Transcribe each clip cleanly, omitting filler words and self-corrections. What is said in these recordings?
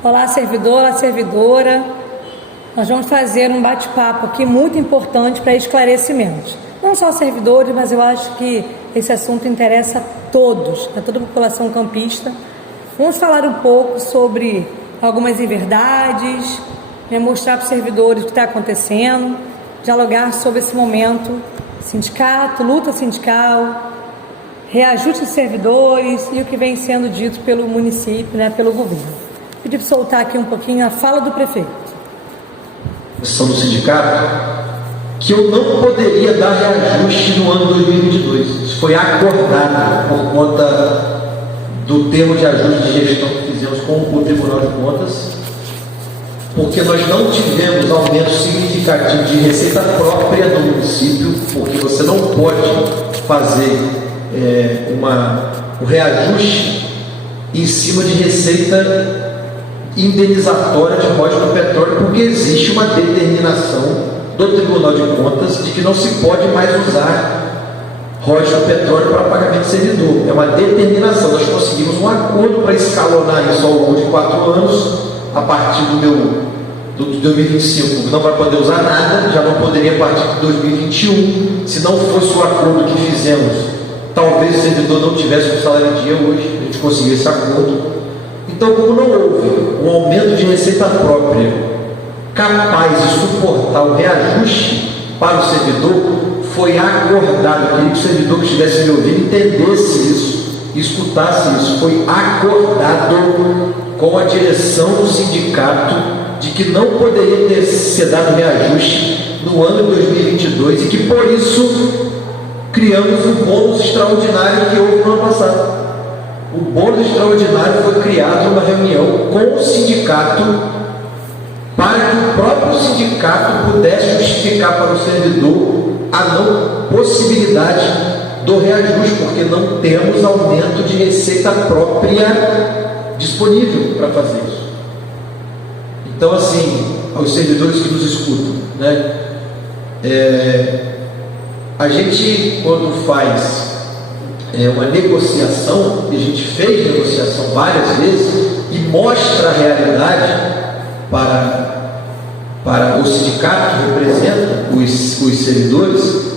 Olá, servidor, olá, servidora. Nós vamos fazer um bate-papo aqui muito importante para esclarecimentos. Não só servidores, mas eu acho que esse assunto interessa a todos, a toda a população campista. Vamos falar um pouco sobre algumas inverdades, mostrar para os servidores o que está acontecendo, dialogar sobre esse momento, sindicato, luta sindical, reajuste de servidores e o que vem sendo dito pelo município, pelo governo. Pedi para soltar aqui um pouquinho a fala do prefeito. Do sindicato, que eu não poderia dar reajuste no ano 2022. Isso foi acordado por conta do termo de ajuste de gestão que fizemos com o Tribunal de Contas, porque nós não tivemos aumento significativo de receita própria do município, porque você não pode fazer um reajuste em cima de receita indenizatória de royalties do petróleo, porque existe uma determinação do Tribunal de Contas de que não se pode mais usar royalties do petróleo para pagamento de servidor. É uma determinação. Nós conseguimos um acordo para escalonar isso ao longo de 4 anos, a partir do 2025 não vai poder usar nada, já não poderia a partir de 2021. Se não fosse o acordo que fizemos, talvez o servidor não tivesse um salário em dia hoje, a gente conseguiu esse acordo. Então, como não houve um aumento de receita própria capaz de suportar o reajuste para o servidor, foi acordado, eu queria que o servidor que estivesse me ouvindo entendesse isso, escutasse isso, foi acordado com a direção do sindicato de que não poderia ser dado reajuste no ano de 2022 e que, por isso, criamos o bônus extraordinário que houve no ano passado. O bônus extraordinário foi criado numa reunião com o sindicato para que o próprio sindicato pudesse justificar para o servidor a não possibilidade do reajuste, porque não temos aumento de receita própria disponível para fazer isso. Então, assim, aos servidores que nos escutam, a gente, quando faz uma negociação, e a gente fez negociação várias vezes, e mostra a realidade para o sindicato que representa os servidores,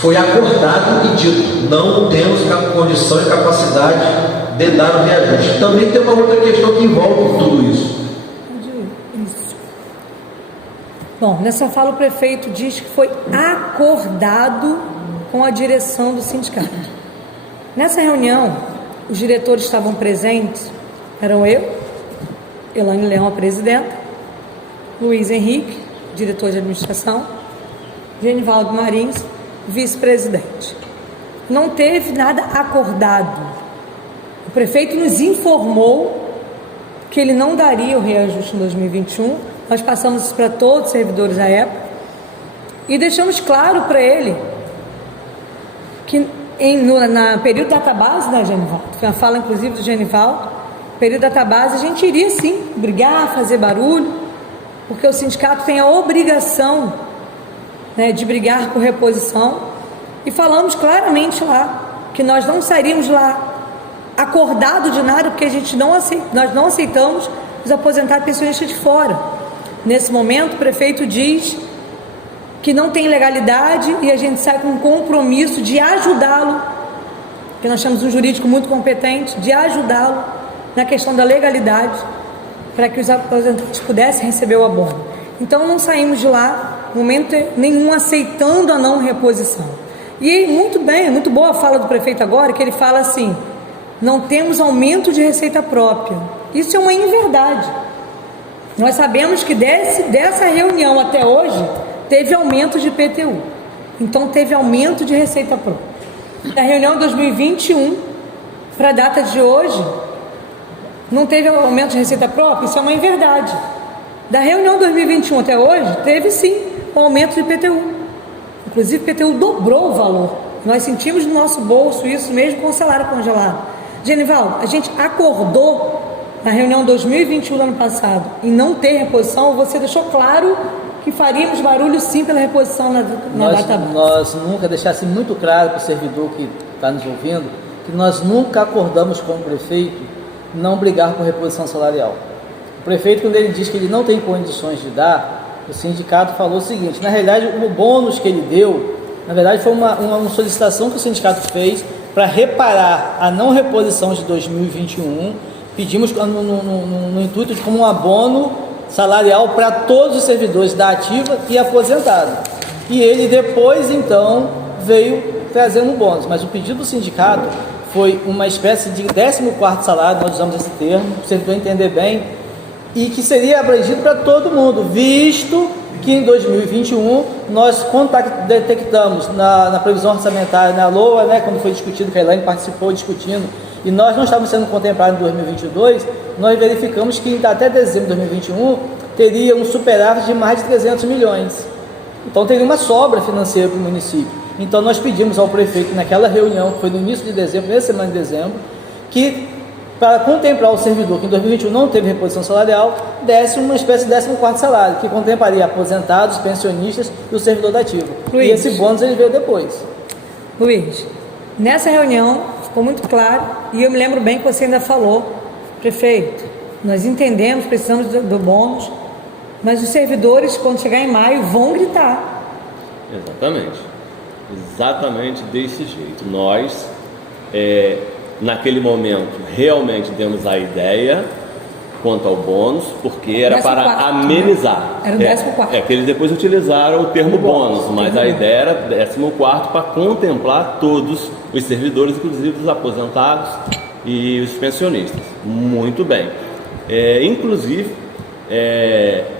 foi acordado e dito, não temos condição e capacidade de dar o reajuste. Também tem uma outra questão que envolve tudo isso. Bom, nessa fala o prefeito diz que foi acordado com a direção do sindicato. Nessa reunião, os diretores estavam presentes, eram eu, Elaine Leão, a presidenta, Luiz Henrique, diretor de administração, Genivaldo Marins, vice-presidente. Não teve nada acordado. O prefeito nos informou que ele não daria o reajuste em 2021, nós passamos isso para todos os servidores da época e deixamos claro para ele que no período da database, Genivaldo, foi uma fala inclusive do Genivaldo, período da database a gente iria sim brigar, fazer barulho, porque o sindicato tem a obrigação de brigar por reposição, e falamos claramente lá que nós não sairíamos lá acordado de nada, porque nós não aceitamos os aposentados pensionistas de fora. Nesse momento o prefeito diz que não tem legalidade e a gente sai com um compromisso de ajudá-lo, porque nós temos um jurídico muito competente, de ajudá-lo na questão da legalidade, para que os aposentados pudessem receber o abono. Então não saímos de lá, momento nenhum, aceitando a não reposição. E muito bem, muito boa a fala do prefeito agora, que ele fala assim, não temos aumento de receita própria. Isso é uma inverdade. Nós sabemos que dessa reunião até hoje, teve aumento de IPTU, então teve aumento de receita própria. Da reunião de 2021 para a data de hoje, não teve aumento de receita própria, isso é uma inverdade. Da reunião de 2021 até hoje, teve sim um aumento de IPTU. Inclusive o IPTU dobrou o valor. Nós sentimos no nosso bolso isso mesmo com o salário congelado. Genivaldo, a gente acordou na reunião 2021 do ano passado em não ter reposição, você deixou claro que faríamos barulho sim pela reposição na database. Nós nunca deixasse muito claro para o servidor que está nos ouvindo, que nós nunca acordamos com o prefeito não brigar por reposição salarial. O prefeito, quando ele diz que ele não tem condições de dar, o sindicato falou o seguinte: na realidade, o bônus que ele deu, na verdade, foi uma solicitação que o sindicato fez para reparar a não reposição de 2021. Pedimos no intuito de como um abono salarial para todos os servidores da ativa e aposentado. E ele depois, então, veio trazendo um bônus. Mas o pedido do sindicato foi uma espécie de 14º salário, nós usamos esse termo, para o servidor entender bem, e que seria abrangido para todo mundo, visto que em 2021 nós detectamos na previsão orçamentária, na LOA, né, quando foi discutido, que a Elaine participou discutindo, e nós não estávamos sendo contemplados em 2022, nós verificamos que até dezembro de 2021 teria um superávit de mais de 300 milhões. Então teria uma sobra financeira para o município. Então nós pedimos ao prefeito naquela reunião, que foi no início de dezembro, nessa semana de dezembro, que para contemplar o servidor que em 2021 não teve reposição salarial, desse uma espécie de 14º salário, que contemplaria aposentados, pensionistas e o servidor da ativa. Luiz, e esse bônus ele veio depois. Luiz, nessa reunião ficou muito claro, e eu me lembro bem que você ainda falou: prefeito, nós entendemos, precisamos do bônus, mas os servidores, quando chegar em maio, vão gritar. Exatamente desse jeito. Nós, naquele momento, realmente demos a ideia quanto ao bônus, porque era para amenizar. Era o 14º. Que eles depois utilizaram o termo bônus, mas a ideia era 14º para contemplar todos os servidores, inclusive os aposentados e os pensionistas. Muito bem. Inclusive,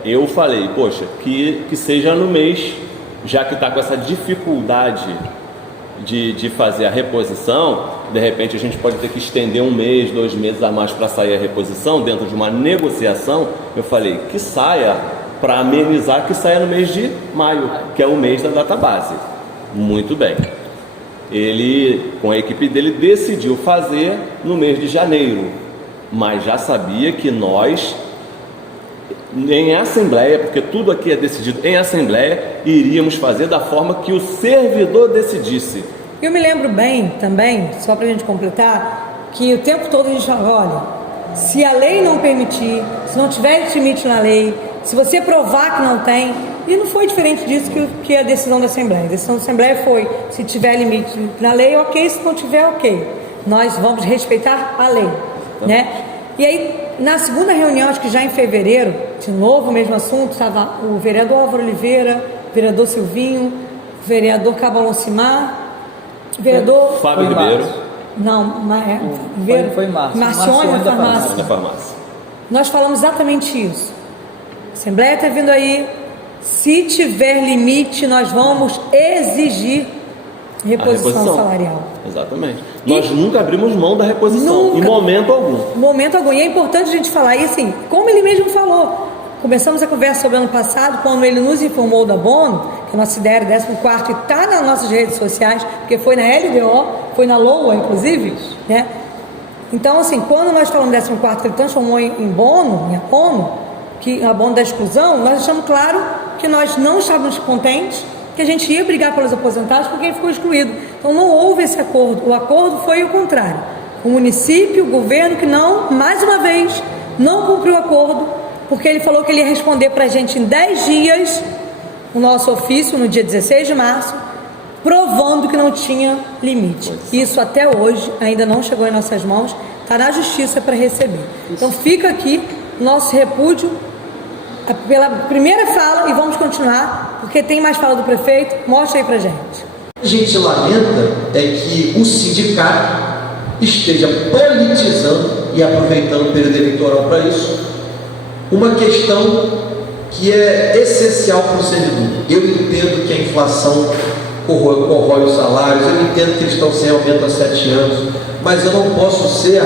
eu falei, poxa, que seja no mês, já que está com essa dificuldade de fazer a reposição, de repente a gente pode ter que estender 1 mês, 2 meses a mais para sair a reposição dentro de uma negociação. Eu falei que saia, para amenizar, que saia no mês de maio, que é o mês da database. Muito bem. Ele, com a equipe dele, decidiu fazer no mês de janeiro, mas já sabia que nós, em assembleia, porque tudo aqui é decidido em assembleia, iríamos fazer da forma que o servidor decidisse. Eu me lembro bem também, só para a gente completar, que o tempo todo a gente fala: olha, se a lei não permitir, se não tiver limite na lei, se você provar que não tem, e não foi diferente disso que a decisão da Assembleia. A decisão da Assembleia foi: se tiver limite na lei, ok, se não tiver, ok. Nós vamos respeitar a lei, né? E aí, na segunda reunião, acho que já em fevereiro, de novo o mesmo assunto, estava o vereador Álvaro Oliveira, o vereador Silvinho, o vereador Cabalocimar, o vereador Fábio Ribeiro. Não, Foi Márcio. Marcione da farmácia. Nós falamos exatamente isso. A Assembleia está vindo aí. Se tiver limite, nós vamos exigir reposição salarial. Exatamente. Nós nunca abrimos mão da reposição, em momento algum. Momento algum. E é importante a gente falar, e assim, como ele mesmo falou, começamos a conversa sobre o ano passado, quando ele nos informou da Bono, que a nossa ideia era 14º, e está nas nossas redes sociais, porque foi na LDO, foi na LOA, inclusive, né? Então, assim, quando nós falamos 14º, ele transformou em Bono, em abono, que é abono da exclusão, nós deixamos claro que nós não estávamos contentes, que a gente ia brigar pelos aposentados porque ele ficou excluído. Então não houve esse acordo. O acordo foi o contrário. O município, o governo, que não, mais uma vez, não cumpriu o acordo, porque ele falou que ele ia responder para a gente em 10 dias o nosso ofício, no dia 16 de março, provando que não tinha limite. Isso até hoje ainda não chegou em nossas mãos, está na justiça para receber. Então fica aqui nosso repúdio pela primeira fala, e vamos continuar, porque tem mais fala do prefeito. Mostra aí pra gente. O que a gente lamenta é que o sindicato esteja politizando e aproveitando o período eleitoral para isso, uma questão que é essencial para o servidor. Eu entendo que a inflação corrói os salários, eu entendo que eles estão sem aumento há 7 anos, mas eu não posso ser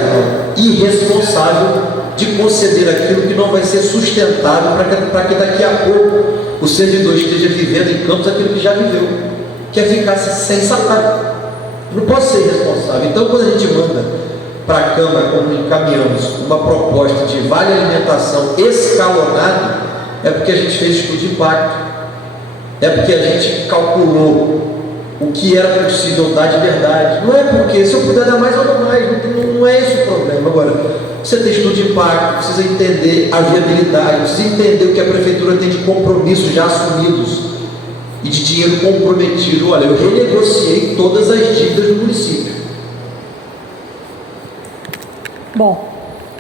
irresponsável de conceder aquilo que não vai ser sustentável para que daqui a pouco o servidor esteja vivendo em campos aquilo que já viveu, que é ficar sem salário. Não posso ser irresponsável. Então, quando a gente manda para a Câmara, como encaminhamos uma proposta de vale alimentação escalonado, é porque a gente fez estudo de impacto, é porque a gente calculou o que era possível dar de verdade. Não é porque, se eu puder dar mais, eu dou mais, não é esse o problema. Agora, você tem estudo de impacto, precisa entender a viabilidade, precisa entender o que a prefeitura tem de compromissos já assumidos e de dinheiro comprometido. Olha, eu renegociei todas as dívidas do município. Bom,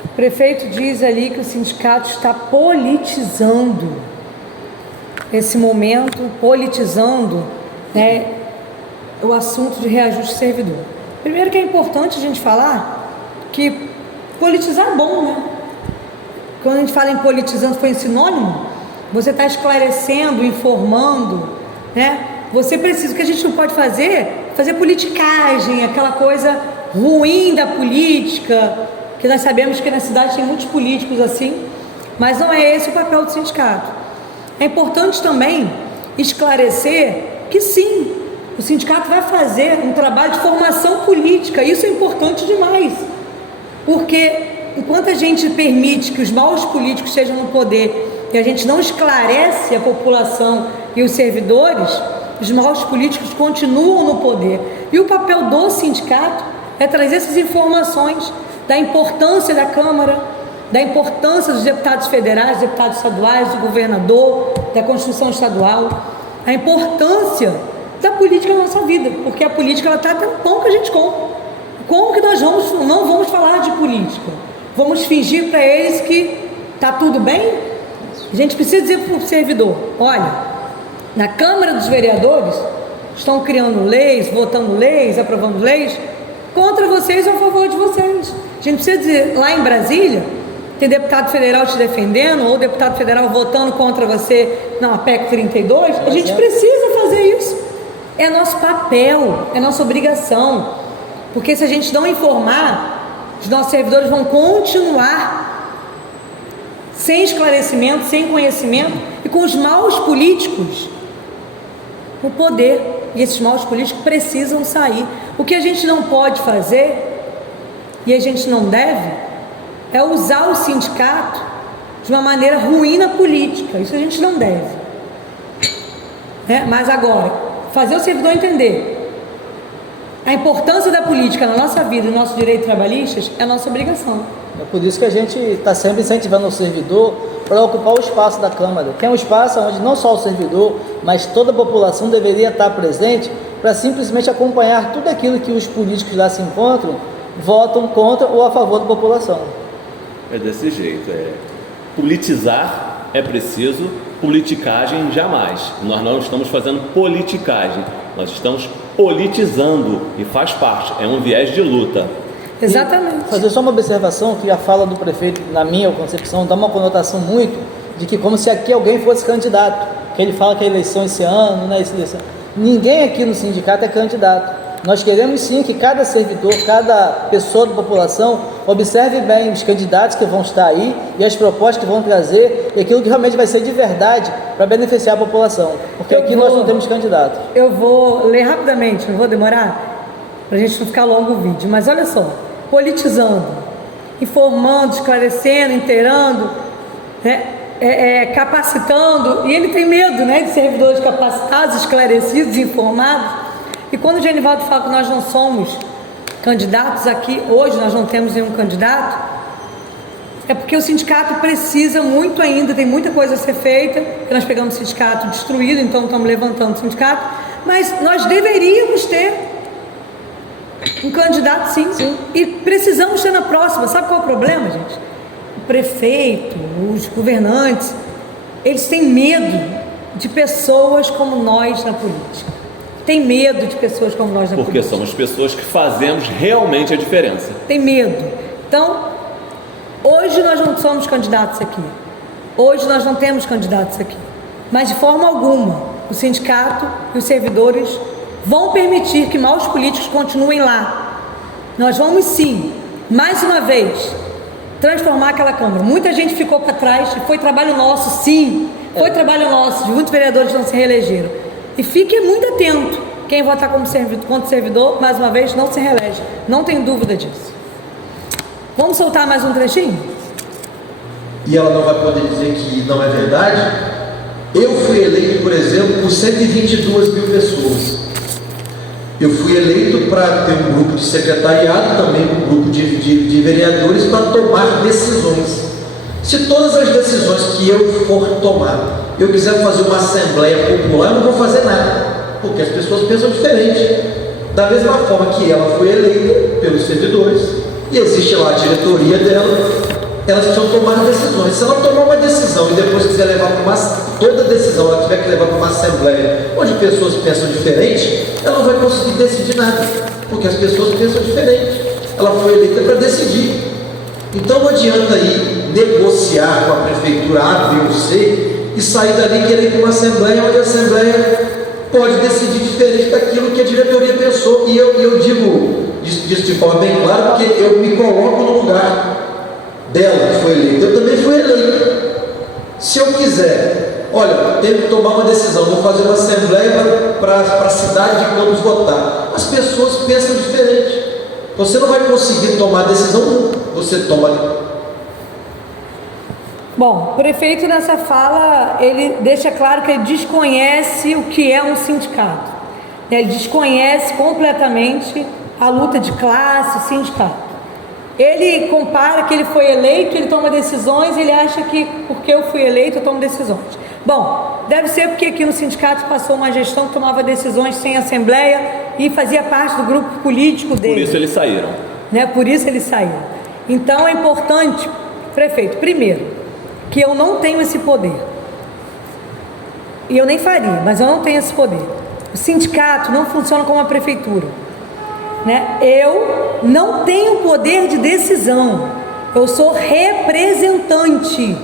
o prefeito diz ali que o sindicato está politizando esse momento, politizando, né, o assunto de reajuste servidor. Primeiro que é importante a gente falar que politizar é bom, né? Quando a gente fala em politizando, foi em sinônimo, você está esclarecendo, informando, né? Você precisa, o que a gente não pode fazer politicagem, aquela coisa ruim da política, que nós sabemos que na cidade tem muitos políticos assim, mas não é esse o papel do sindicato. É importante também esclarecer que sim, o sindicato vai fazer um trabalho de formação política, isso é importante demais, porque enquanto a gente permite que os maus políticos estejam no poder e a gente não esclarece a população e os servidores, os maus políticos continuam no poder. E o papel do sindicato é trazer essas informações da importância da Câmara, da importância dos deputados federais, dos deputados estaduais, do governador, da Constituição Estadual, a importância da política na nossa vida, porque a política ela está no pão que a gente come. Como que nós não vamos falar de política? Vamos fingir para eles que está tudo bem? A gente precisa dizer para o servidor, olha, na Câmara dos Vereadores estão criando leis, votando leis, aprovando leis contra vocês ou a favor de vocês. A gente precisa dizer, lá em Brasília, tem deputado federal te defendendo ou deputado federal votando contra você na PEC 32, a gente precisa fazer isso. É nosso papel, é nossa obrigação, porque se a gente não informar, os nossos servidores vão continuar sem esclarecimento, sem conhecimento e com os maus políticos no poder, e esses maus políticos precisam sair. O que a gente não pode fazer e a gente não deve é usar o sindicato de uma maneira ruim na política, isso a gente não deve, né? Mas agora, fazer o servidor entender a importância da política na nossa vida e no nosso direito trabalhistas é nossa obrigação. É por isso que a gente está sempre incentivando o servidor para ocupar o espaço da Câmara, que é um espaço onde não só o servidor, mas toda a população deveria estar presente para simplesmente acompanhar tudo aquilo que os políticos lá se encontram, votam contra ou a favor da população. É desse jeito, politizar é preciso, politicagem jamais. Nós não estamos fazendo politicagem, nós estamos politizando e faz parte, é um viés de luta. Exatamente. E fazer só uma observação que a fala do prefeito, na minha concepção, dá uma conotação muito de que como se aqui alguém fosse candidato, que ele fala que a eleição esse ano, né, ninguém aqui no sindicato é candidato. Nós queremos sim que cada servidor, cada pessoa da população observe bem os candidatos que vão estar aí e as propostas que vão trazer e aquilo que realmente vai ser de verdade para beneficiar a população, porque aqui nós não temos candidato. Eu vou ler rapidamente, não vou demorar, para a gente não ficar longo o vídeo, mas olha só, politizando, informando, esclarecendo, inteirando, né, capacitando, e ele tem medo, né, de servidores capacitados, esclarecidos, informados. E quando o Genivaldo fala que nós não somos candidatos aqui, hoje nós não temos nenhum candidato, é porque o sindicato precisa muito ainda, tem muita coisa a ser feita, porque nós pegamos o sindicato destruído, então estamos levantando o sindicato, mas nós deveríamos ter um candidato sim, e precisamos ter na próxima. Sabe qual é o problema, gente? O prefeito, os governantes, eles têm medo de pessoas como nós na política. Tem medo de pessoas como nós na política. Porque somos pessoas que fazemos realmente a diferença. Tem medo. Então, hoje nós não somos candidatos aqui. Hoje nós não temos candidatos aqui. Mas de forma alguma, o sindicato e os servidores vão permitir que maus políticos continuem lá. Nós vamos sim, mais uma vez, transformar aquela Câmara. Muita gente ficou para trás e foi trabalho nosso, sim. Foi trabalho nosso, de muitos vereadores que não se reelegeram. E fique muito atento, quem votar como contra servidor, mais uma vez, não se reelege. Não tem dúvida disso. Vamos soltar mais um trechinho? E ela não vai poder dizer que não é verdade? Eu fui eleito, por exemplo, por 122 mil pessoas. Eu fui eleito para ter um grupo de secretariado, também um grupo de vereadores para tomar decisões. Se todas as decisões que eu for tomar, eu quiser fazer uma assembleia popular, eu não vou fazer nada, porque as pessoas pensam diferente. Da mesma forma que ela foi eleita pelos servidores, e existe lá a diretoria dela, elas precisam tomar decisões. Se ela tomar uma decisão e depois quiser levar para toda decisão ela tiver que levar para uma assembleia onde pessoas pensam diferente, ela não vai conseguir decidir nada, porque as pessoas pensam diferente. Ela foi eleita para decidir. Então não adianta ir negociar com a prefeitura A, B ou C e sair dali querer ir para uma assembleia onde a assembleia pode decidir diferente daquilo que a diretoria pensou. E eu digo isso de forma bem clara, porque eu me coloco no lugar dela que foi eleita. Eu também fui eleito. Se eu quiser, olha, tenho que tomar uma decisão, vou fazer uma assembleia para a cidade de Campos votar. As pessoas pensam diferente. Você não vai conseguir tomar decisão nunca. Você toma. Bom, o prefeito nessa fala, ele deixa claro que ele desconhece o que é um sindicato. Ele desconhece completamente a luta de classe, o sindicato. Ele compara que ele foi eleito, ele toma decisões, ele acha que porque eu fui eleito eu tomo decisões. Bom, deve ser porque aqui no sindicato passou uma gestão que tomava decisões sem assembleia e fazia parte do grupo político dele. Por isso eles saíram. Por isso eles saíram. Então é importante, prefeito, primeiro, que eu não tenho esse poder. E eu nem faria, mas eu não tenho esse poder. O sindicato não funciona como a prefeitura. Eu não tenho poder de decisão. Eu sou representante.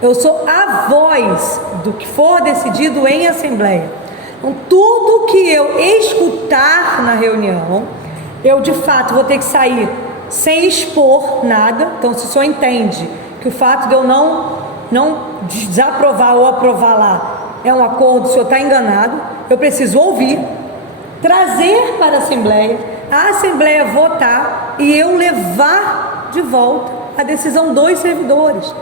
Eu sou a voz do que for decidido em assembleia. Então, tudo que eu escutar na reunião, eu de fato vou ter que sair sem expor nada. Então, se o senhor entende que o fato de eu não desaprovar ou aprovar lá é um acordo, o senhor está enganado, eu preciso ouvir, trazer para a Assembleia votar e eu levar de volta a decisão dos servidores.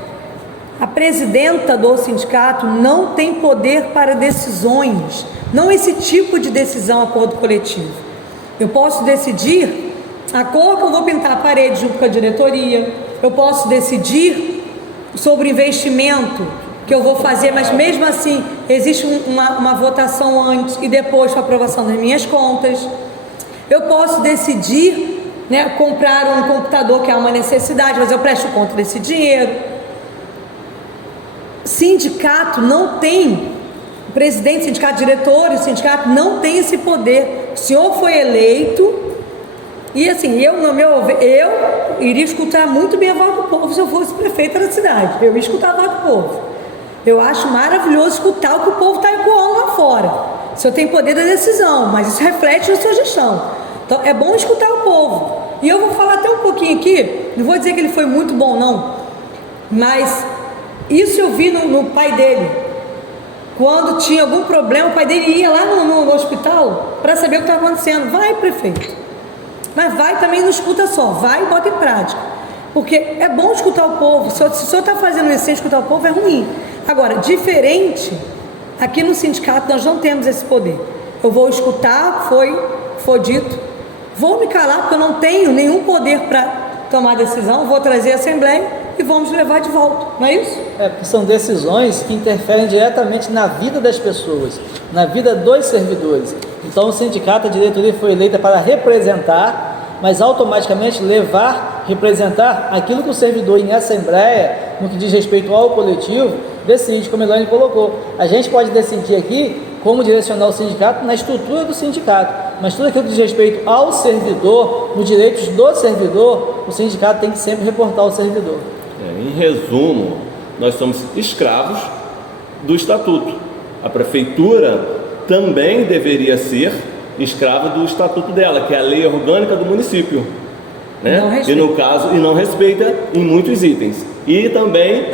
A presidenta do sindicato não tem poder para decisões, não esse tipo de decisão, acordo coletivo. Eu posso decidir a cor que eu vou pintar a parede junto com a diretoria, eu posso decidir sobre o investimento que eu vou fazer, mas mesmo assim existe uma votação antes e depois para aprovação das minhas contas. Eu posso decidir, comprar um computador que é uma necessidade, mas eu presto conta desse dinheiro. Sindicato não tem, o presidente, sindicato diretor, o sindicato não tem esse poder. O senhor foi eleito e assim, eu iria escutar muito bem a voz do povo se eu fosse prefeita da cidade. Eu ia escutar a voz do povo. Eu acho maravilhoso escutar o que o povo está ecoando lá fora. O senhor tem poder da decisão, mas isso reflete na sua gestão. Então é bom escutar o povo. E eu vou falar até um pouquinho aqui, não vou dizer que ele foi muito bom não, mas isso eu vi no pai dele. Quando tinha algum problema, o pai dele ia lá no hospital para saber o que estava acontecendo. Vai, prefeito, mas vai também, não escuta só, vai e bota em prática, porque é bom escutar o povo. Se o senhor está fazendo isso sem escutar o povo, é ruim. Agora, diferente, aqui no sindicato nós não temos esse poder. Eu vou escutar, foi dito, vou me calar porque eu não tenho nenhum poder para tomar decisão, vou trazer a assembleia e vamos levar de volta, não é isso? Porque são decisões que interferem diretamente na vida das pessoas, na vida dos servidores. Então o sindicato, a diretoria foi eleita para representar, mas automaticamente representar aquilo que o servidor em assembleia, no que diz respeito ao coletivo, decide, como a Elaine colocou. A gente pode decidir aqui como direcionar o sindicato na estrutura do sindicato, mas tudo aquilo que diz respeito ao servidor, nos direitos do servidor, o sindicato tem que sempre reportar ao servidor. Em resumo, nós somos escravos do estatuto. A prefeitura também deveria ser escrava do estatuto dela, que é a lei orgânica do município, e no caso, não respeita em muitos itens. E também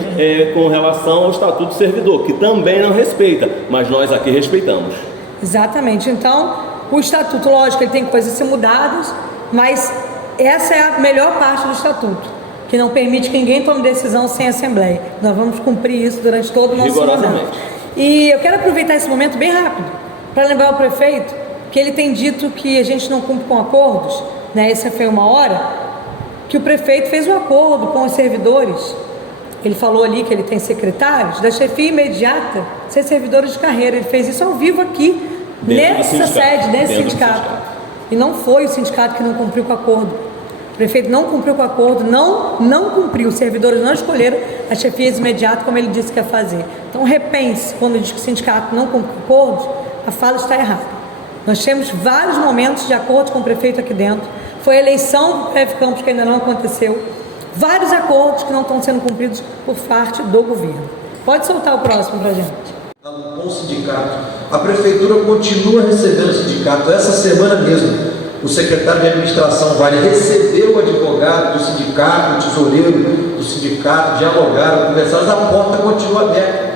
com relação ao estatuto do servidor, que também não respeita, mas nós aqui respeitamos. Exatamente. Então, o estatuto, lógico, ele tem coisas a ser mudadas, mas essa é a melhor parte do estatuto, que não permite que ninguém tome decisão sem assembleia. Nós vamos cumprir isso durante todo o nosso mandato. E eu quero aproveitar esse momento bem rápido para lembrar o prefeito que ele tem dito que a gente não cumpre com acordos, né? Essa foi uma hora que o prefeito fez um acordo com os servidores. Ele falou ali que ele tem secretários da chefia imediata ser servidores de carreira. Ele fez isso ao vivo aqui, nessa sede, nesse sindicato. E não foi o sindicato que não cumpriu com o acordo. O prefeito não cumpriu com o acordo, não cumpriu. Os servidores não escolheram as chefias imediatas como ele disse que ia fazer. Então repense, quando diz que o sindicato não cumpre acordos, a fala está errada. Nós temos vários momentos de acordo com o prefeito aqui dentro. Foi a eleição do PF Campos que ainda não aconteceu. Vários acordos que não estão sendo cumpridos por parte do governo. Pode soltar o próximo para a gente. Com o sindicato, a prefeitura continua recebendo o sindicato. Essa semana mesmo, o secretário de administração recebeu o advogado do sindicato, o tesoureiro do sindicato, dialogaram, conversaram, a porta continua aberta.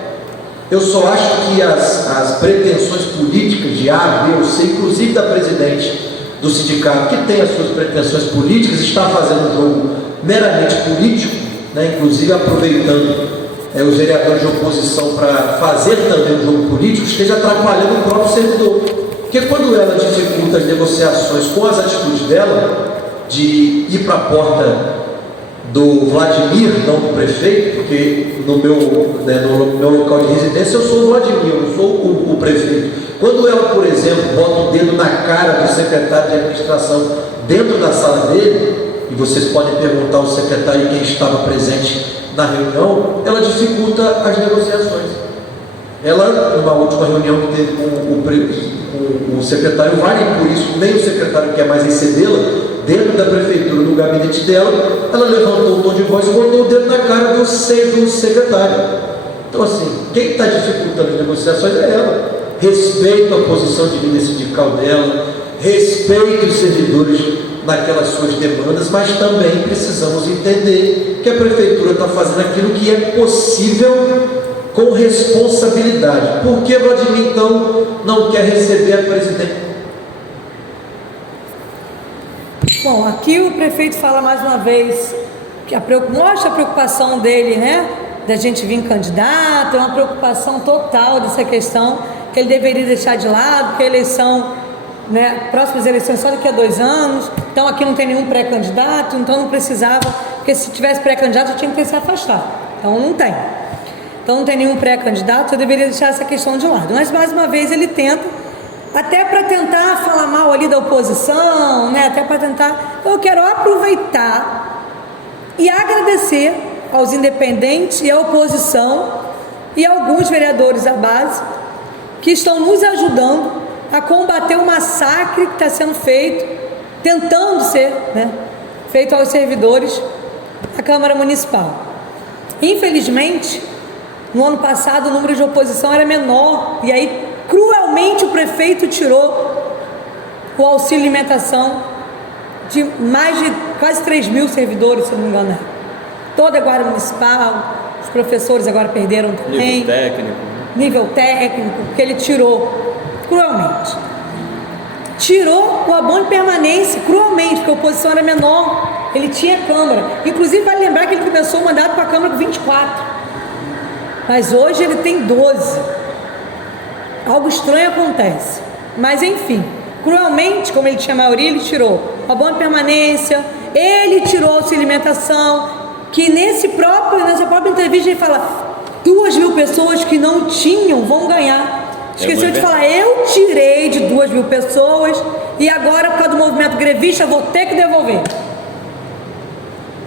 Eu só acho que as pretensões políticas de A, B ou C, inclusive da presidente do sindicato, que tem as suas pretensões políticas, está fazendo um jogo meramente político, né? Inclusive aproveitando os vereadores de oposição para fazer também um jogo político, esteja atrapalhando o próprio servidor. Porque quando ela dificulta as negociações com as atitudes dela, de ir para a porta do Vladimir, não do prefeito, porque no meu local de residência eu sou o Vladimir, eu não sou o prefeito. Quando ela, por exemplo, bota o dedo na cara do secretário de administração dentro da sala dele, e vocês podem perguntar ao secretário quem estava presente na reunião, ela dificulta as negociações. Ela, numa última reunião que teve com o secretário Wagner, por isso nem o secretário quer mais recebê-la, dentro da prefeitura, no gabinete dela, ela levantou o tom de voz e botou o dedo na cara do secretário. Então, assim, quem está dificultando as negociações é ela. Respeito a posição de líder sindical dela, respeito os servidores naquelas suas demandas, mas também precisamos entender que a prefeitura está fazendo aquilo que é possível com responsabilidade. Por que Vladimir, então, não quer receber a presidente? Bom, aqui o prefeito fala mais uma vez que mostra a preocupação dele, né? Da gente vir candidato, é uma preocupação total dessa questão que ele deveria deixar de lado, porque a eleição, né, próximas eleições só daqui a 2 anos, então aqui não tem nenhum pré-candidato, então não precisava, porque se tivesse pré-candidato eu tinha que ter se afastado, então não tem. Então não tem nenhum pré-candidato, eu deveria deixar essa questão de lado. Mas mais uma vez ele tenta, até para tentar falar mal ali da oposição, né, até para tentar, eu quero aproveitar e agradecer aos independentes e à oposição e alguns vereadores da base que estão nos ajudando a combater o massacre que está sendo feito, tentando ser, né, feito aos servidores da Câmara Municipal. Infelizmente, no ano passado o número de oposição era menor, e aí cruelmente o prefeito tirou o auxílio alimentação de mais de quase 3.000 servidores, se não me engano. Toda a Guarda Municipal, os professores agora perderam também. Nível técnico, porque ele tirou cruelmente. Tirou o abono de permanência cruelmente, porque a oposição era menor, ele tinha Câmara. Inclusive, vale lembrar que ele começou o mandato para a Câmara com 24, mas hoje ele tem 12. Algo estranho acontece, mas enfim, cruelmente, como ele tinha maioria, ele tirou o abono de permanência, ele tirou a auxílio alimentação, que nessa própria entrevista ele fala: 2.000 pessoas que não tinham vão ganhar. Esqueceu de falar: eu tirei de 2.000 pessoas e agora, por causa do movimento grevista, eu vou ter que devolver.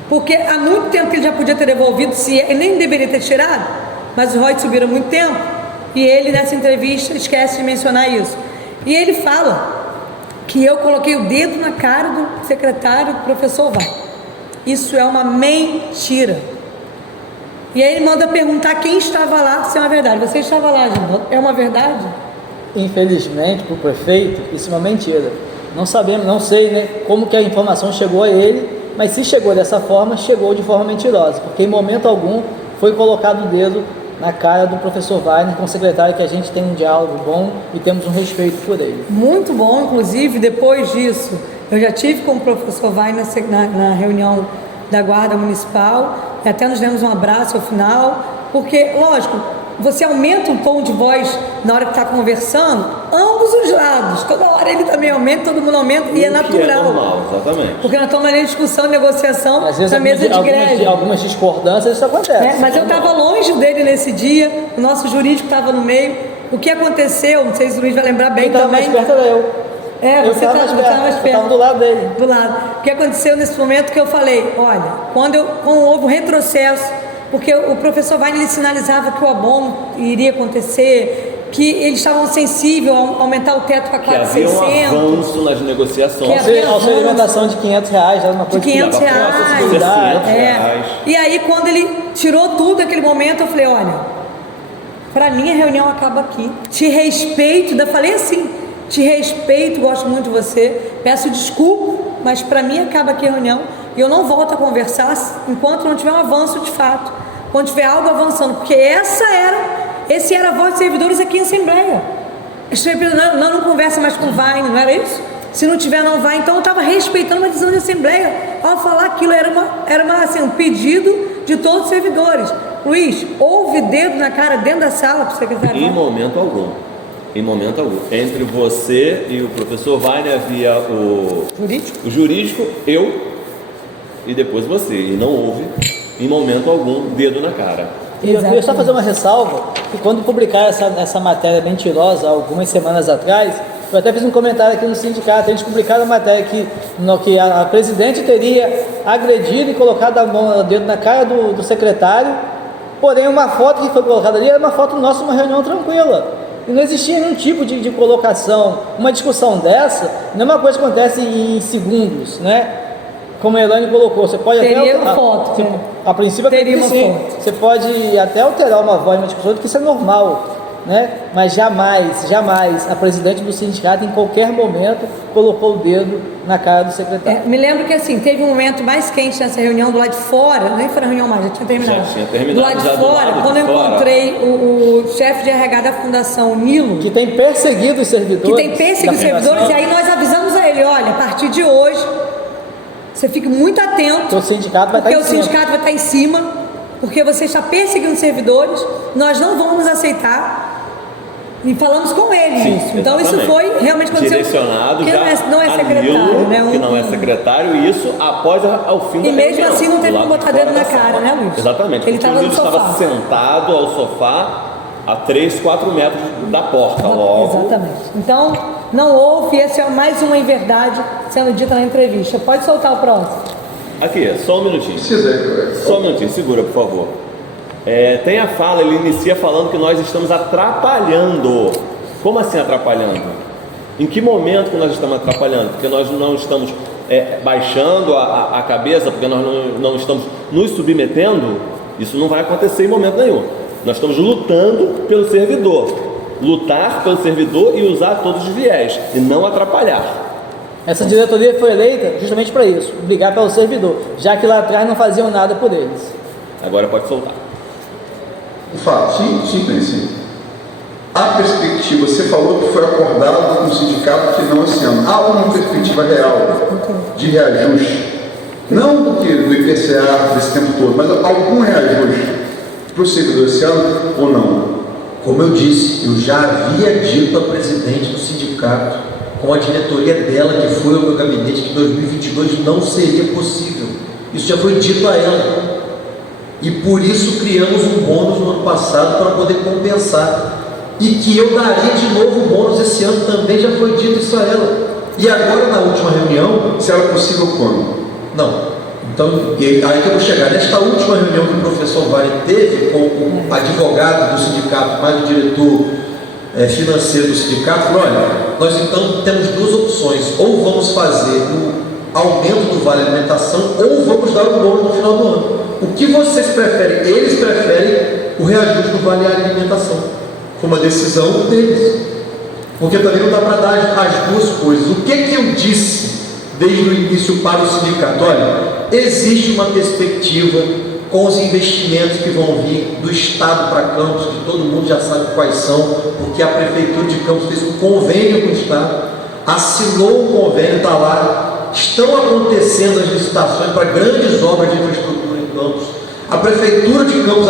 Porque há muito tempo que ele já podia ter devolvido, ele nem deveria ter tirado, mas os royalties subiram há muito tempo, e ele nessa entrevista esquece de mencionar isso. E ele fala que eu coloquei o dedo na cara do secretário, do professor Vai. Isso é uma mentira. E aí ele manda perguntar quem estava lá, se é uma verdade. Você estava lá, Gilberto? É uma verdade? Infelizmente, para o prefeito, isso é uma mentira. Não sabemos, não sei, né, como que a informação chegou a ele, mas se chegou dessa forma, chegou de forma mentirosa, porque em momento algum foi colocado o dedo na cara do professor Wagner, com o secretário, que a gente tem um diálogo bom e temos um respeito por ele. Muito bom, inclusive, depois disso, eu já tive com o professor Wagner na reunião da Guarda Municipal, e até nos demos um abraço ao final, porque, lógico, você aumenta o tom de voz na hora que está conversando, ambos os lados. Toda hora ele também aumenta, todo mundo aumenta, e é natural. Que é normal, exatamente. Porque nós estamos ali em discussão, negociação, Às vezes na mesa de greve. algumas discordâncias isso acontece. Mas eu estava longe dele nesse dia, o nosso jurídico estava no meio. O que aconteceu, não sei se o Luiz vai lembrar bem Quem estava também. mais perto era eu. Você estava mais perto. Eu estava do lado dele. Do lado. O que aconteceu nesse momento que eu falei, olha, quando houve um retrocesso, porque o professor Wagner ele sinalizava que o abono iria acontecer, que eles estavam sensíveis a aumentar o teto para Que quase havia 600. um avanço nas negociações. Auxílio alimentação de R$500, era uma coisa de R$500. R$500. E aí, quando ele tirou tudo naquele momento, eu falei, olha, para mim a reunião acaba aqui. Te respeito, ainda falei assim, te respeito, gosto muito de você, peço desculpa, mas para mim acaba aqui a reunião e eu não volto a conversar enquanto não tiver um avanço de fato, quando tiver algo avançando, porque esse era a voz dos servidores aqui em Assembleia. Não conversa mais com o Wagner, não era isso? Se não tiver, não vai. Então eu estava respeitando uma decisão de Assembleia. Ao falar aquilo, era assim, um pedido de todos os servidores. Luiz, houve dedo na cara dentro da sala para o secretário? Em momento algum. Em momento algum. Entre você e o professor Wagner havia o jurídico, eu e depois você. E não houve, em momento algum, dedo na cara. E eu queria só fazer uma ressalva, que quando publicaram essa matéria mentirosa, algumas semanas atrás, eu até fiz um comentário aqui no sindicato, eles publicaram a matéria que a presidente teria agredido e colocado a mão, o dedo na cara do secretário, porém uma foto que foi colocada ali era uma foto nossa, uma reunião tranquila. E não existia nenhum tipo de colocação. Uma discussão dessa não é uma coisa que acontece em segundos, né? Como a Elaine colocou, você pode teria até... foto. A princípio teria uma sim. foto. Você pode até alterar uma voz, uma discussão, porque isso é normal, né? Mas jamais a presidente do sindicato em qualquer momento colocou o dedo na cara do secretário. Me lembro que assim, teve um momento mais quente nessa reunião do lado de fora, nem foi na reunião mais, já tinha terminado. Já tinha terminado. Do lado de fora, quando eu encontrei o chefe de RH da Fundação, Nilo, que tem perseguido os servidores. E aí nós avisamos a ele, olha, a partir de hoje, você fique muito atento, porque o sindicato vai estar em cima, porque você está perseguindo os servidores, nós não vamos aceitar. E falamos com ele isso. Então isso foi realmente aconteceu. Direcionado que já não é secretário, Nilo, né? Que não é secretário, e isso após o fim da E mesmo reunião, assim não teve do como lado botar de fora dedo na da cara, sala. né, Luiz? Exatamente. Ele porque o Nilo estava sentado ao sofá a 3, 4 metros da porta logo. Exatamente. Então não houve, essa é mais uma inverdade sendo dita na entrevista. Pode soltar o próximo. Aqui, só um minutinho. Só um minutinho, segura, por favor. Tem a fala, ele inicia falando que nós estamos atrapalhando. Como assim atrapalhando? Em que momento que nós estamos atrapalhando? Porque nós não estamos baixando a cabeça, porque nós não estamos nos submetendo? Isso não vai acontecer em momento nenhum. Nós estamos lutando pelo servidor. Lutar pelo servidor e usar todos os viés, e não atrapalhar. Essa diretoria foi eleita justamente para isso, brigar pelo servidor, já que lá atrás não faziam nada por eles. Agora pode soltar. De fato, sim. A perspectiva, você falou que foi acordado com o sindicato que não esse ano. Há uma perspectiva real de reajuste, não do IPCA desse tempo todo, mas algum reajuste para o servidor esse ano ou não? Como eu disse, eu já havia dito à presidente do sindicato, com a diretoria dela, que foi ao meu gabinete, que 2022 não seria possível. Isso já foi dito a ela. E por isso criamos um bônus no ano passado para poder compensar. E que eu daria de novo o bônus esse ano também, já foi dito isso a ela. E agora, na última reunião, se era possível quando? Não. Então, aí que eu vou chegar. Nesta última reunião que o professor Wagner teve com o advogado do sindicato, mais o diretor financeiro do sindicato, falou, olha, nós então temos duas opções. Ou vamos fazer o aumento do vale alimentação, ou vamos dar o bônus no final do ano. O que vocês preferem? Eles preferem o reajuste do vale alimentação. Foi uma decisão deles, porque também não dá para dar as duas coisas. O que eu disse desde o início para o sindicato? Olha, existe uma perspectiva com os investimentos que vão vir do Estado para Campos, que todo mundo já sabe quais são, porque a Prefeitura de Campos fez um convênio com o Estado, assinou um convênio, está lá, estão acontecendo as licitações para grandes obras de infraestrutura em Campos. A Prefeitura de Campos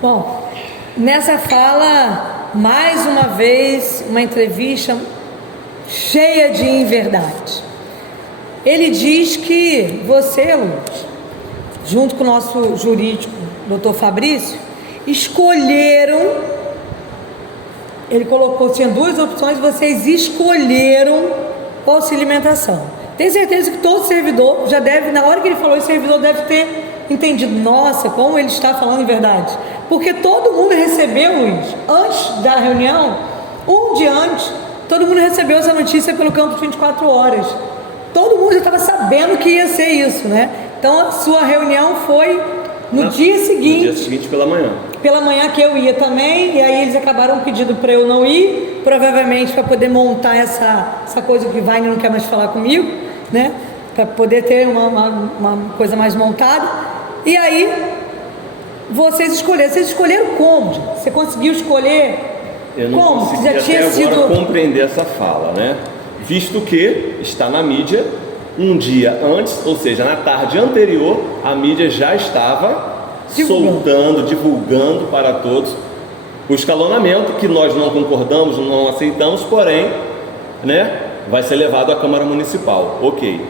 Bom, nessa fala, mais uma vez, uma entrevista cheia de inverdades. Ele diz que você, Luiz, junto com o nosso jurídico, doutor Fabrício, escolheram, ele colocou, tinha duas opções, vocês escolheram o auxílio alimentação. Tenho certeza que todo servidor já deve, na hora que ele falou, esse servidor deve ter entendido, nossa, como ele está falando em verdade. Porque todo mundo recebeu, Luiz, antes da reunião, um dia antes, todo mundo recebeu essa notícia pelo campo de 24 horas. Todo mundo já estava sabendo que ia ser isso, né? Então a sua reunião foi no dia seguinte. No dia seguinte pela manhã. Pela manhã que eu ia também, e aí eles acabaram pedindo para eu não ir, provavelmente para poder montar essa coisa que Wagner não quer mais falar comigo, né? Para poder ter uma coisa mais montada. E aí, vocês escolheram como? Você conseguiu escolher? Eu não como? consegui Já até tinha agora sido... compreender essa fala, né? Visto que está na mídia, um dia antes, ou seja, na tarde anterior, a mídia já estava divulgando para todos o escalonamento, que nós não concordamos, não aceitamos, porém, né, vai ser levado à Câmara Municipal. Ok.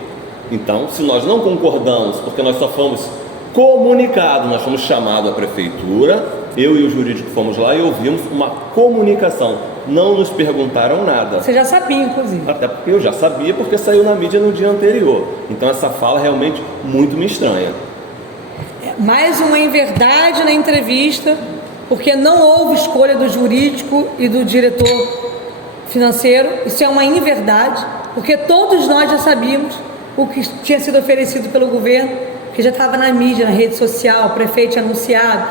Então, se nós não concordamos, porque nós só fomos comunicados, nós fomos chamados à prefeitura, eu e o jurídico fomos lá e ouvimos uma comunicação. Não nos perguntaram nada. Você já sabia, inclusive. Até porque eu já sabia, porque saiu na mídia no dia anterior. Então essa fala realmente muito me estranha. Mais uma inverdade na entrevista, porque não houve escolha do jurídico e do diretor financeiro. Isso é uma inverdade, porque todos nós já sabíamos o que tinha sido oferecido pelo governo, que já estava na mídia, na rede social, o prefeito tinha anunciado.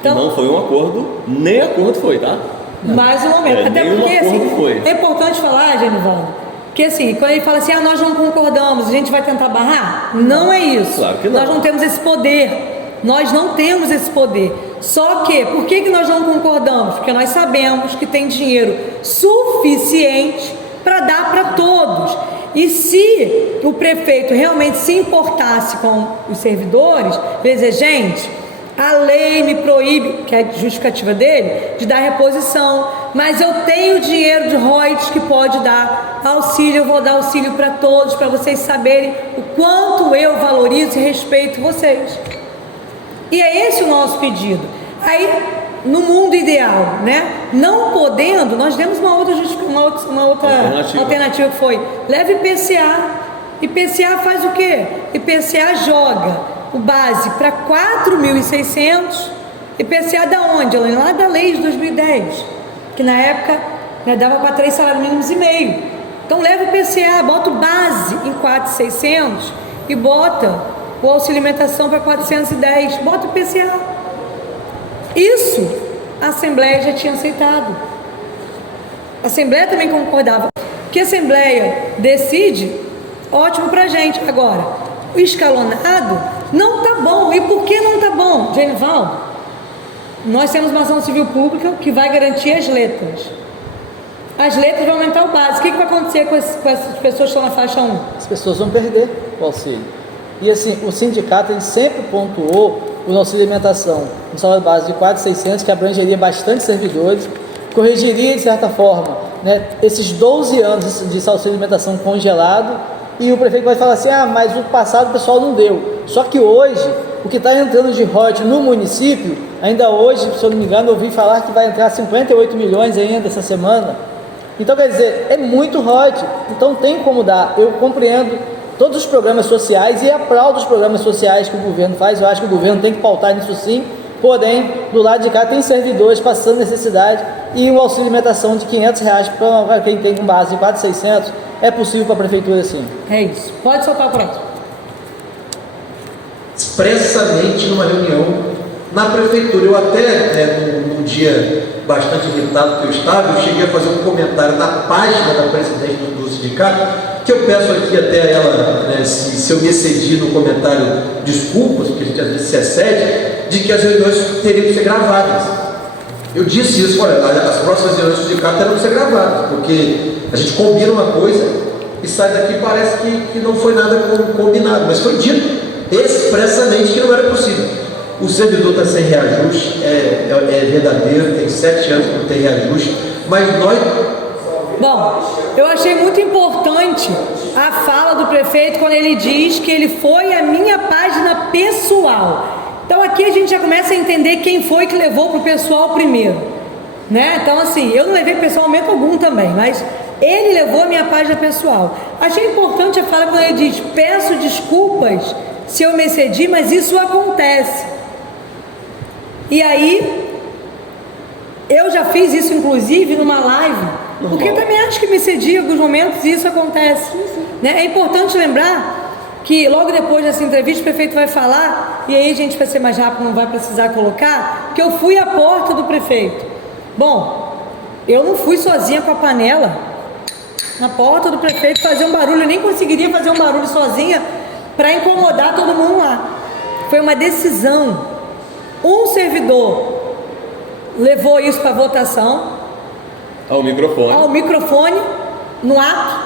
Então, não foi um acordo, nem acordo foi, tá? Mais um momento. Até porque assim, é importante falar, Genivaldo, que assim, quando ele fala assim, nós não concordamos, a gente vai tentar barrar? Não é isso. Claro que não. Nós não temos esse poder. Nós não temos esse poder. Só que, por que nós não concordamos? Porque nós sabemos que tem dinheiro suficiente para dar para todos. E se o prefeito realmente se importasse com os servidores, ele dizer, gente, a lei me proíbe, que é a justificativa dele, de dar reposição, mas eu tenho dinheiro de royalties que pode dar auxílio, eu vou dar auxílio para todos, para vocês saberem o quanto eu valorizo e respeito vocês. E é esse o nosso pedido. Aí, no mundo ideal, né? Não podendo, nós demos uma outra alternativa que foi, leve IPCA. IPCA faz o quê? IPCA joga o base para 4.600, IPCA da onde? Lá da lei de 2010, que na época, né, dava para 3 salários mínimos e meio. Então leva o IPCA, bota o base em 4.600 e bota o auxílio alimentação para 410, bota o IPCA. Isso a Assembleia já tinha aceitado. A Assembleia também concordava. Que a Assembleia decide, ótimo pra gente. Agora, o escalonado não tá bom. E por que não tá bom? Genivaldo, nós temos uma ação civil pública que vai garantir as letras. As letras vão aumentar o básico. O que vai acontecer com essas pessoas que estão na faixa 1? As pessoas vão perder o auxílio. E assim, o sindicato ele sempre pontuou o auxílio alimentação, um salário base de 4.600, que abrangeria bastante servidores, corrigiria de certa forma, né, esses 12 anos de auxílio alimentação congelado, e o prefeito vai falar assim, mas o passado o pessoal não deu. Só que hoje, o que está entrando de royalties no município, ainda hoje, se eu não me engano, eu ouvi falar que vai entrar 58 milhões ainda essa semana. Então, quer dizer, é muito royalties, então tem como dar. Eu compreendo todos os programas sociais e aplaudo os programas sociais que o governo faz. Eu acho que o governo tem que pautar nisso sim, porém, do lado de cá tem servidores passando necessidade e o auxílio alimentação de R$500 para quem tem com base de 4.600 é possível para a prefeitura sim. É isso. Pode soltar o próximo. Expressamente numa reunião na prefeitura. Eu até, num dia bastante irritado que eu estava, eu cheguei a fazer um comentário na página da presidente do sindicato, que eu peço aqui até a ela, né, se eu me excedi no comentário, desculpas, porque a gente às vezes se excede, de que as reuniões teriam que ser gravadas. Eu disse isso, olha, as próximas reuniões do sindicato terão que ser gravadas, porque a gente combina uma coisa e sai daqui e parece que não foi nada combinado, mas foi dito expressamente que não era possível. O servidor está sem reajuste, é verdadeiro, tem 7 anos que não tem reajuste, mas nós... Bom, eu achei muito importante a fala do prefeito quando ele diz que ele foi a minha página pessoal. Então aqui a gente já começa a entender quem foi que levou para o pessoal primeiro, né? Então assim, eu não levei pessoalmente algum também, mas ele levou a minha página pessoal. Achei importante a fala quando ele diz: peço desculpas se eu me excedi, mas isso acontece. E aí, eu já fiz isso inclusive numa live, porque também acho que me excedi em alguns momentos e isso acontece. Né? É importante lembrar que logo depois dessa entrevista o prefeito vai falar, e aí a gente vai ser mais rápido, não vai precisar colocar, que eu fui à porta do prefeito. Bom, eu não fui sozinha com a panela na porta do prefeito fazer um barulho, eu nem conseguiria fazer um barulho sozinha para incomodar todo mundo lá. Foi uma decisão. Um servidor levou isso para votação Ao microfone, no ato,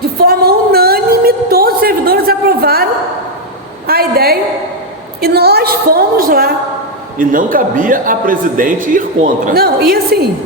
de forma unânime, todos os servidores aprovaram a ideia e nós fomos lá. E não cabia a presidente ir contra. Não, e assim,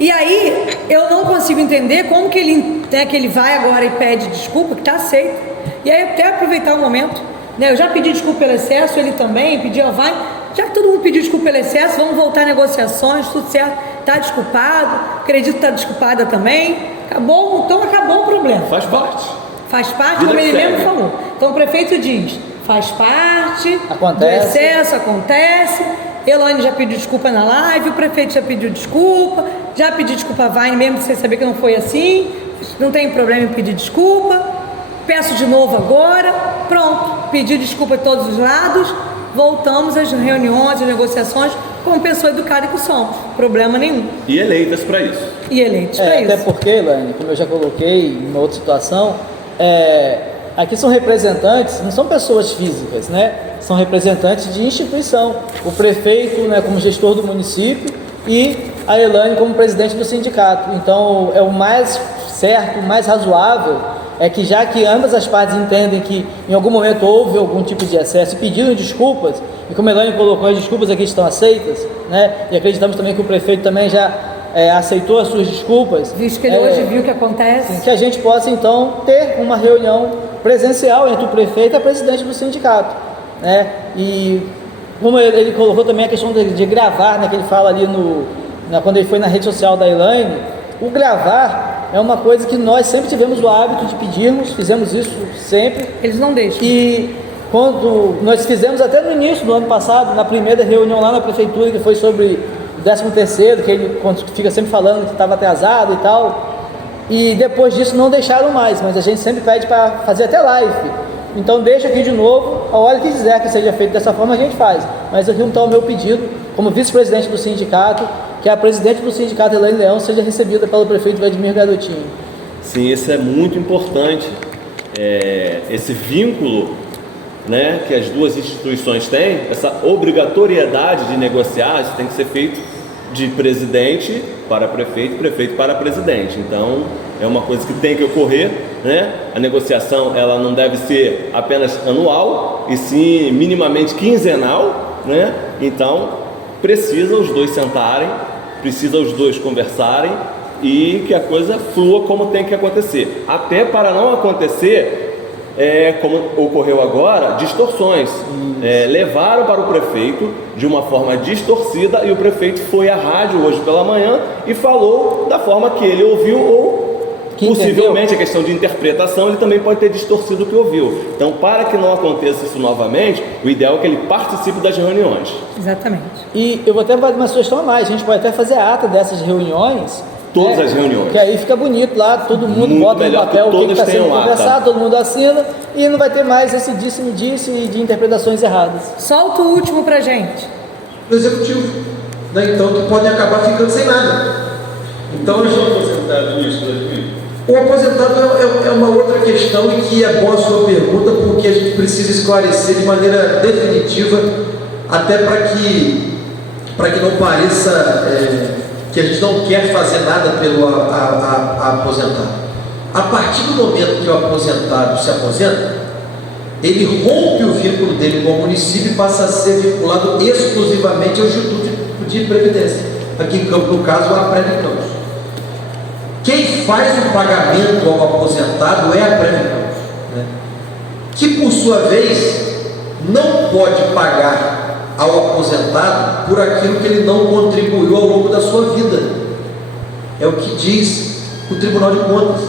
e aí eu não consigo entender como que ele vai agora e pede desculpa, que está aceito. E aí até aproveitar o momento, né? Eu já pedi desculpa pelo excesso, ele também pediu a vai. Já que todo mundo pediu desculpa pelo excesso, vamos voltar a negociações, tudo certo, está desculpado, acredito que está desculpada também, acabou, então acabou o problema. Faz parte. Faz parte, Vida como ele que segue. mesmo falou. Então o prefeito diz, faz parte, Acontece. do excesso acontece, Elaine já pediu desculpa na live, o prefeito já pediu desculpa, já pediu desculpa a Vaine, mesmo sem saber que não foi assim, não tem problema em pedir desculpa, peço de novo agora, pronto, pedi desculpa a todos os lados, voltamos às reuniões, às negociações como pessoa educada que somos, problema nenhum. E eleitas para isso. E eleitos para isso. Até porque, Elaine, como eu já coloquei em uma outra situação, aqui são representantes, não são pessoas físicas, né? São representantes de instituição. O prefeito, né, como gestor do município, e a Elaine como presidente do sindicato. Então, é o mais certo, o mais razoável, é que já que ambas as partes entendem que em algum momento houve algum tipo de excesso e pediram desculpas, e como a Elaine colocou, as desculpas aqui estão aceitas, né? E acreditamos também que o prefeito também já aceitou as suas desculpas. Visto que ele hoje viu o que acontece. Que a gente possa então ter uma reunião presencial entre o prefeito e a presidente do sindicato, né? E como ele colocou também a questão de gravar, né, que ele fala ali quando ele foi na rede social da Elaine, o gravar é uma coisa que nós sempre tivemos o hábito de pedirmos, fizemos isso sempre. Eles não deixam. E quando nós fizemos até no início do ano passado, na primeira reunião lá na prefeitura, que foi sobre o 13º, que ele fica sempre falando que estava atrasado e tal, e depois disso não deixaram mais, mas a gente sempre pede para fazer até live. Então deixa aqui de novo, a hora que quiser que seja feito dessa forma a gente faz, mas aqui então o meu pedido, como vice-presidente do sindicato, que a presidente do sindicato, Elaine Leão, seja recebida pelo prefeito Vladimir Garotinho. Sim, isso é muito importante, esse vínculo, né, que as duas instituições têm, essa obrigatoriedade de negociar, isso tem que ser feito de presidente para prefeito, prefeito para presidente. Então, é uma coisa que tem que ocorrer, né? A negociação, ela não deve ser apenas anual, e sim minimamente quinzenal, né? Então, precisa os dois sentarem, precisa os dois conversarem e que a coisa flua como tem que acontecer. Até para não acontecer, como ocorreu agora, distorções. Levaram para o prefeito de uma forma distorcida e o prefeito foi à rádio hoje pela manhã e falou da forma que ele ouviu ou possivelmente a questão de interpretação, ele também pode ter distorcido o que ouviu. Então, para que não aconteça isso novamente, o ideal é que ele participe das reuniões. Exatamente. E eu vou até fazer uma sugestão a mais, a gente pode até fazer a ata dessas reuniões. Todas as reuniões. Que aí fica bonito lá, todo mundo Muito bota no melhor papel que o que está todos sendo tenham conversado, ata. todo mundo assina e não vai ter mais esse disse-me disse e de interpretações erradas. Solta o último pra gente. No executivo, né? Então que podem acabar ficando sem nada. Então o aposentado é uma outra questão e que é boa a sua pergunta, porque a gente precisa esclarecer de maneira definitiva, até para que não pareça que a gente não quer fazer nada pelo aposentado. A partir do momento que o aposentado se aposenta, ele rompe o vínculo dele com o município e passa a ser vinculado exclusivamente ao Instituto de Previdência. Aqui em Campos, no caso, a Prev Campos. Quem faz o pagamento ao aposentado é a Prev Campos, né? Que por sua vez não pode pagar ao aposentado por aquilo que ele não contribuiu ao longo da sua vida. É o que diz o Tribunal de Contas.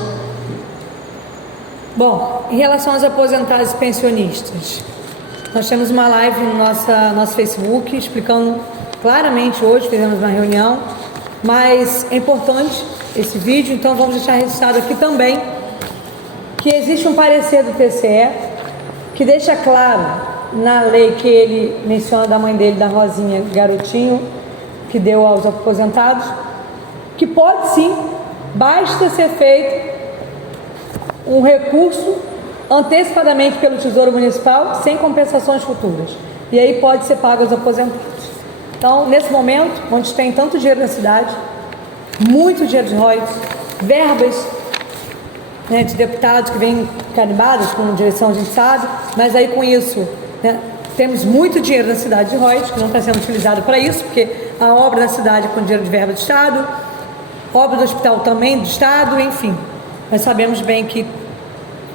Bom, em relação aos aposentados e pensionistas, nós temos uma live no nosso Facebook explicando claramente hoje, fizemos uma reunião, mas é importante esse vídeo, então vamos deixar registrado aqui também que existe um parecer do TCE que deixa claro na lei que ele menciona da mãe dele, da Rosinha Garotinho, que deu aos aposentados, que pode sim, basta ser feito um recurso antecipadamente pelo Tesouro Municipal sem compensações futuras, e aí pode ser pago aos aposentados. Então, nesse momento, onde tem tanto dinheiro na cidade, muito dinheiro de royalties, verbas, né, de deputados que vêm carimbadas com direção, a gente sabe, mas aí com isso, né, temos muito dinheiro na cidade de royalties, que não está sendo utilizado para isso, porque a obra da cidade é com dinheiro de verba do Estado, obra do hospital também do Estado, enfim. Nós sabemos bem que,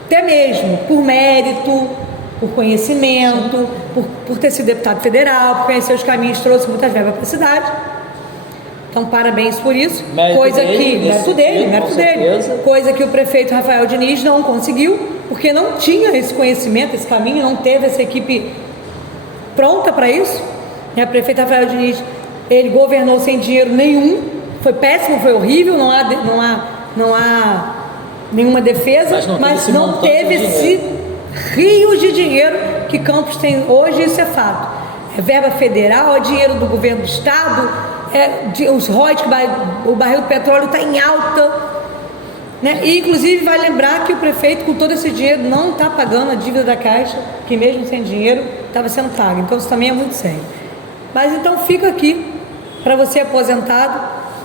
até mesmo por mérito, por conhecimento, por ter sido deputado federal, por conhecer os caminhos, trouxe muitas verbas para a cidade. Então, parabéns por isso. Mérito dele. Coisa que o prefeito Rafael Diniz não conseguiu, porque não tinha esse conhecimento, esse caminho, não teve essa equipe pronta para isso. E a prefeita Rafael Diniz, ele governou sem dinheiro nenhum, foi péssimo, foi horrível, não há nenhuma defesa, mas não teve esse rio de dinheiro que Campos tem hoje, isso é fato. É verba federal, é dinheiro do governo do estado, os royalties, o barril do petróleo está em alta, né? E inclusive vai lembrar que o prefeito, com todo esse dinheiro, não está pagando a dívida da Caixa, que mesmo sem dinheiro estava sendo paga. Então isso também é muito sério. Mas então fica aqui para você aposentado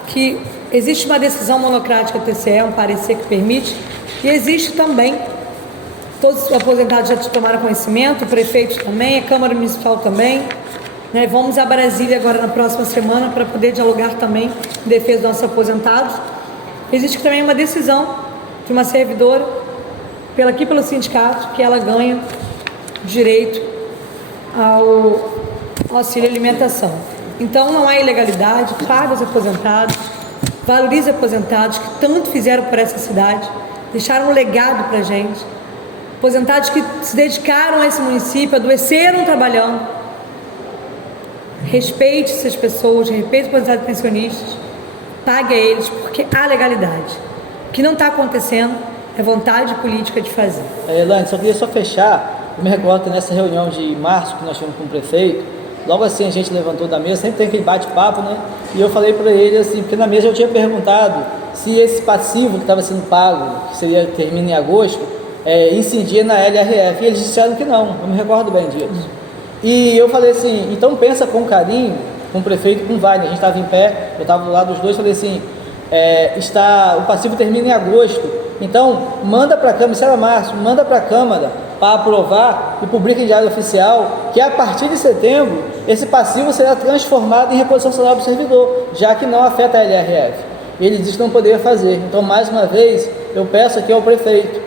que existe uma decisão monocrática do TCE, um parecer que permite, e existe também, todos os aposentados já tomaram conhecimento, o prefeito também, a Câmara Municipal também, né? Vamos a Brasília agora na próxima semana para poder dialogar também em defesa dos nossos aposentados. Existe também uma decisão de uma servidora, pelo sindicato, que ela ganha direito ao auxílio alimentação. Então não há ilegalidade, paga os aposentados, valoriza aposentados que tanto fizeram por essa cidade, deixaram um legado para a gente, aposentados que se dedicaram a esse município, adoeceram trabalhando. Respeite essas pessoas, respeite os aposentados e pensionistas, pague a eles, porque há legalidade. O que não está acontecendo é vontade política de fazer. Elaine, só queria fechar. Eu me recordo que nessa reunião de março que nós tivemos com o prefeito, logo assim a gente levantou da mesa, sempre tem aquele bate-papo, né? E eu falei para ele assim, porque na mesa eu tinha perguntado se esse passivo que estava sendo pago, que termina em agosto, incidia na LRF. E eles disseram que não, eu me recordo bem disso. E eu falei assim, então pensa com carinho, com o prefeito e com o Wagner, a gente estava em pé, eu estava do lado dos dois, falei assim, o passivo termina em agosto, então manda para a Câmara, isso era março, manda para a Câmara para aprovar e publica em diário oficial que a partir de setembro esse passivo será transformado em reposição salarial do servidor, já que não afeta a LRF. Ele disse que não poderia fazer. Então, mais uma vez, eu peço aqui ao prefeito,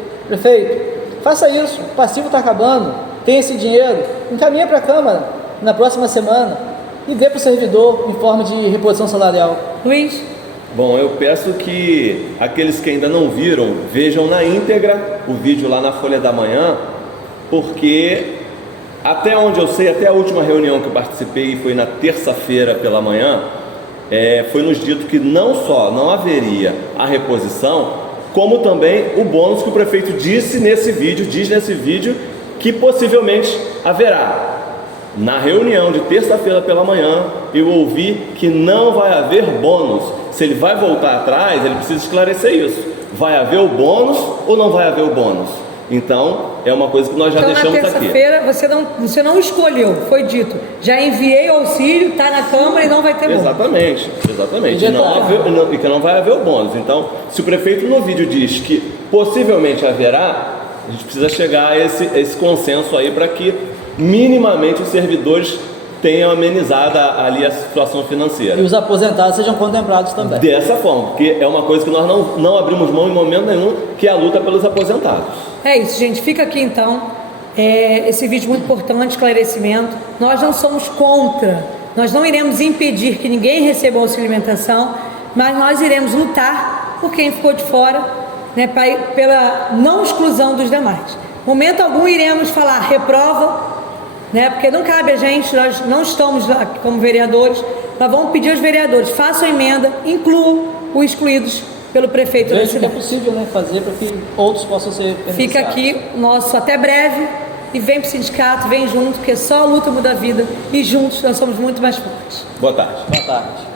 faça isso, o passivo está acabando, tem esse dinheiro, encaminha para a Câmara na próxima semana e dê para o servidor em forma de reposição salarial. Luiz? Bom, eu peço que aqueles que ainda não viram, vejam na íntegra o vídeo lá na Folha da Manhã, porque até onde eu sei, até a última reunião que eu participei, foi na terça-feira pela manhã, foi nos dito que não só não haveria a reposição, como também o bônus que o prefeito diz nesse vídeo que possivelmente haverá. Na reunião de terça-feira pela manhã, eu ouvi que não vai haver bônus. Se ele vai voltar atrás, ele precisa esclarecer isso. Vai haver o bônus ou não vai haver o bônus? Então, é uma coisa que nós já deixamos aqui. Na terça-feira você não escolheu, foi dito, já enviei o auxílio, está na Câmara e não vai ter bônus. Exatamente. E que não vai haver o bônus. Então, se o prefeito no vídeo diz que possivelmente haverá, A gente precisa chegar a esse consenso aí para que minimamente os servidores tenham amenizada ali a situação financeira. E os aposentados sejam contemplados também. Dessa forma, porque é uma coisa que nós não abrimos mão em momento nenhum, que é a luta pelos aposentados. É isso, gente. Fica aqui então esse vídeo muito importante, esclarecimento. Nós não somos contra, nós não iremos impedir que ninguém receba auxílio alimentação, mas nós iremos lutar por quem ficou de fora, né, pela não exclusão dos demais. Momento algum iremos falar reprova, né, porque não cabe a gente, nós não estamos lá como vereadores, nós vamos pedir aos vereadores, façam emenda, incluam os excluídos pelo prefeito da Vejo que é cidade. possível, né, fazer para que outros possam ser beneficiados. Fica aqui o nosso até breve e vem para o sindicato, vem junto, porque só a luta muda a vida e juntos nós somos muito mais fortes. Boa tarde. Boa tarde.